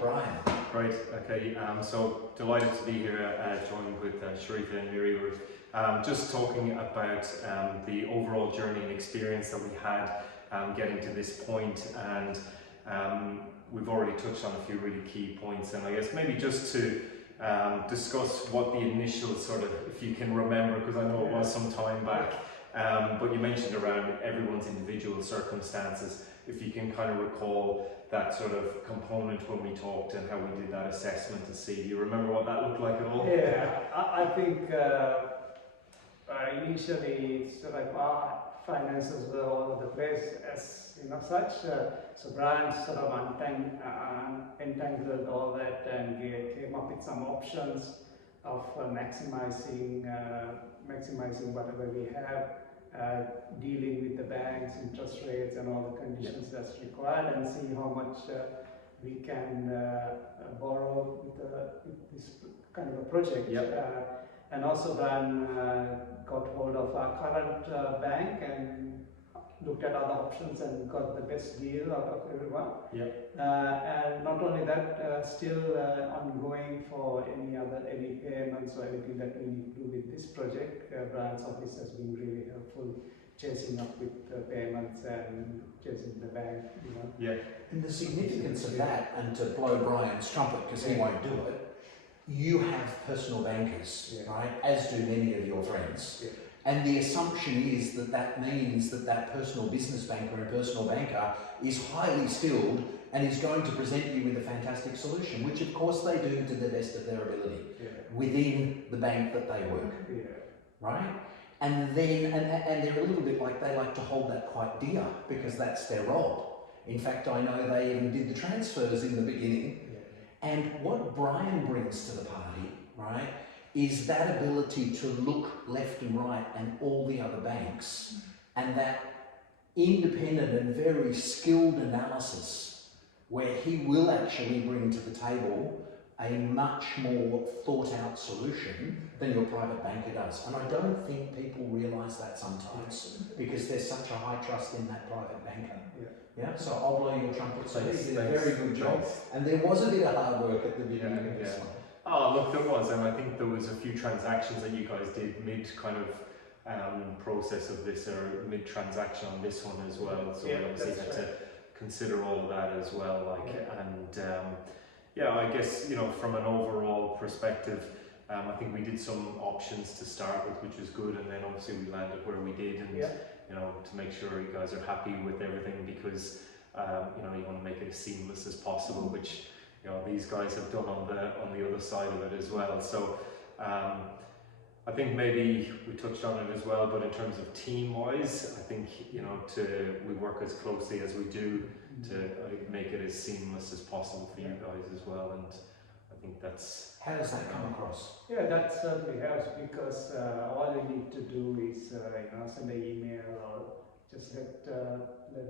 Brian. Great, okay, so delighted to be here, joined with Charitha and Mihiria. We're just talking about the overall journey and experience that we had getting to this point, and we've already touched on a few really key points, and I guess maybe just to discuss what the initial sort of, if you can remember, because I know it was some time back, but you mentioned around everyone's individual circumstances, if you can kind of recall that sort of component when we talked and how we did that assessment to see. Do you remember what that looked like at all? Yeah, I think initially it's like our finances were all over the place as such. So Brian sort of entangled all that and came up with some options of maximizing whatever we have. Dealing with the bank's interest rates and all the conditions that's required, and see how much we can borrow with this kind of a project. And also then got hold of our current bank and looked at other options and got the best deal out of everyone. And not only that, still ongoing for any payments or anything that we need to do with this project. Brian's office has been really helpful, chasing up with payments and chasing the bank. And the significance of that, and to blow Brian's trumpet because he won't do it, you have personal bankers, right? As do many of your friends. And the assumption is that that means that that personal business banker and personal banker is highly skilled and is going to present you with a fantastic solution, which of course they do to the best of their ability within the bank that they work, right? And then, and they're a little bit like, they like to hold that quite dear because that's their role. In fact, I know they even did the transfers in the beginning. And what Brian brings to the party, right, is that ability to look left and right and all the other banks, and that independent and very skilled analysis where he will actually bring to the table a much more thought out solution than your private banker does. And I don't think people realise that sometimes because there's such a high trust in that private banker. So I'll blow your trumpet, so you did a very good job. And there was a bit of hard work at the beginning of this one. Oh, look, there was, and I think there was a few transactions that you guys did mid kind of process of this, or mid transaction on this one as well. So we obviously had to consider all of that as well. I guess from an overall perspective, I think we did some options to start with, which was good, and then obviously we landed where we did, and to make sure you guys are happy with everything, because you want to make it as seamless as possible, which these guys have done on the other side of it as well. So I think maybe we touched on it as well, but in terms of team-wise, I think we work as closely as we do to make it as seamless as possible for you guys as well, and I think that's... How does that come across? Yeah, that certainly helps, because all you need to do is send an email or just let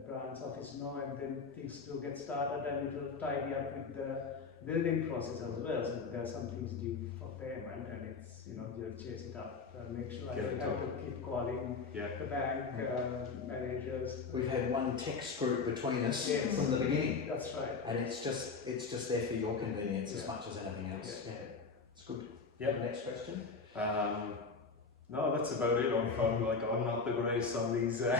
Brian's office know, and then things do get started, and it will tidy up with the building process as well. So if there are some things due for payment, and it's you'll chase it up, make sure I don't have to keep calling the bank managers. We've had one text group between us from the beginning. That's right. And it's just there for your convenience as much as anything else. It's good. Next question. No, that's about it. I'm not the greatest on these. You're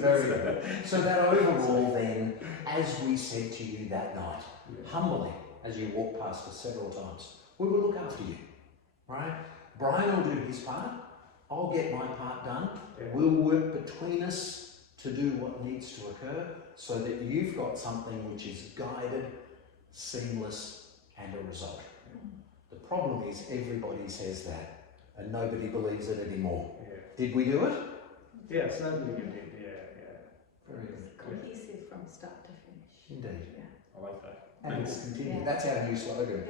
very good. So that overall then, as we said to you that night, humbly, as you walked past us several times, we will look after you, right? Brian will do his part. I'll get my part done. We'll work between us to do what needs to occur so that you've got something which is guided, seamless, and a result. The problem is everybody says that and nobody believes it anymore. Did we do it? Yeah, certainly we did. Very good. Cohesive from start to finish. Indeed. I like that. And we'll continue. That's our new slogan.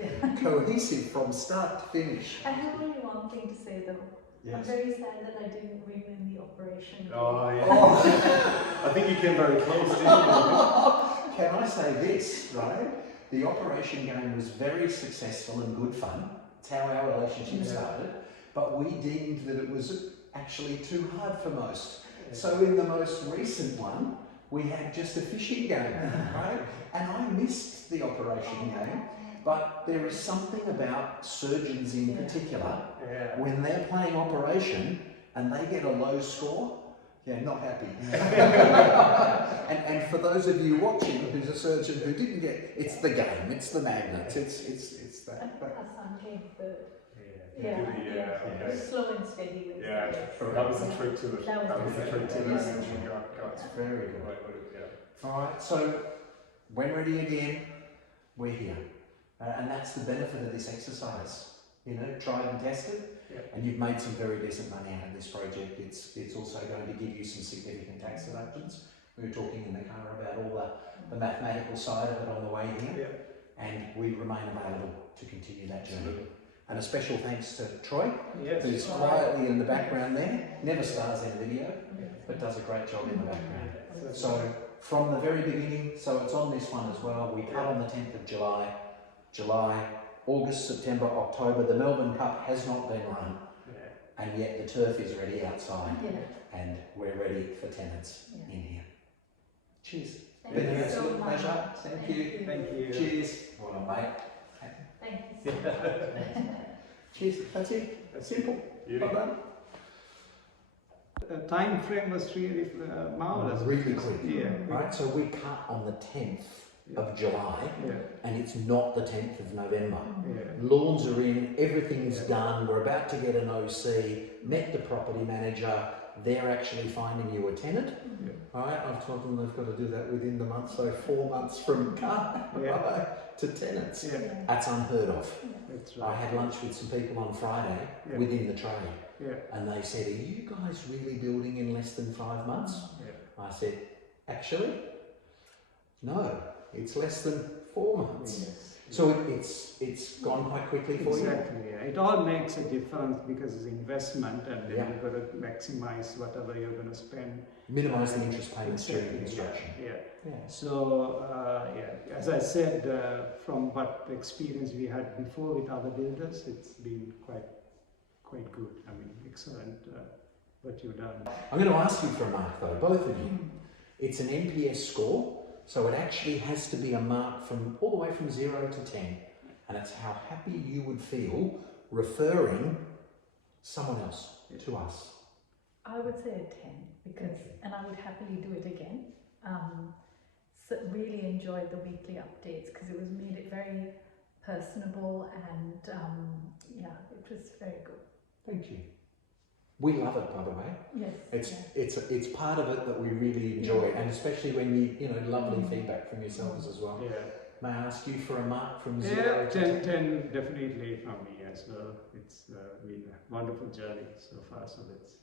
Cohesive from start to finish. I have only one thing to say though. I'm very sad that I didn't win in the operation. I think you came very close, didn't you? Can I say this, right? The operation game was very successful and good fun. It's how our relationship started. But we deemed that it was actually too hard for most. So in the most recent one, we had just a fishing game, right? And I missed the operation game, but there is something about surgeons in particular, when they're playing operation and they get a low score, not happy. and for those of you watching who's a surgeon who didn't get, it's the game, it's the magnets, it's that. Hassan gave the Okay. slow and steady. That was the trick to it. That was the trick to it. That's very good. All right, so when ready again, we're here. And that's the benefit of this exercise. You know, tried and tested, and you've made some very decent money out of this project. It's also going to give you some significant tax deductions. We were talking in the car about all the mathematical side of it on the way here, and we remain available to continue that journey. Absolutely. And a special thanks to Troy, Yes. who's quietly in the background there, never stars in a video, but does a great job in the background. So from the very beginning, so it's on this one as well, we cut on the 10th of July, August, September, October. The Melbourne Cup has not been run, and yet the turf is ready outside, and we're ready for tenants in here. Cheers. Been an absolute pleasure. Thank you. Thank you. Cheers. Well done, mate. Thank you so much. Cheers. That's it. That's simple. Well done. The time frame was really marvelous. Really quick. Yeah. Right. So we cut on the 10th of July, and it's not the 10th of November. Lawns are in, everything's done, we're about to get an OC, met the property manager, they're actually finding you a tenant. Right, I've told them they've got to do that within the month, so 4 months from cut to tenants. That's unheard of. That's I had lunch with some people on Friday within the trade, and they said, are you guys really building in less than 5 months? I said, actually, no. It's less than 4 months. So it's gone quite quickly for you. Exactly. It all makes a difference because it's investment, and then you've got to maximize whatever you're going to spend. Minimise the interest payments during construction. So as I said, from what experience we had before with other builders, it's been quite good. I mean, excellent what you've done. I'm going to ask you for a mark though, both of you. It's an NPS score. So it actually has to be a mark from all the way from 0 to 10, and it's how happy you would feel referring someone else to us. I would say a 10 because, and I would happily do it again. So really enjoyed the weekly updates because it made it very personable, and it was very good. Thank you. We love it, by the way. Yes. It's part of it that we really enjoy, and especially when you lovely feedback from yourselves as well. May I ask you for a mark from 0 to 10? 10 definitely from me as well. It's been a wonderful journey so far, so let's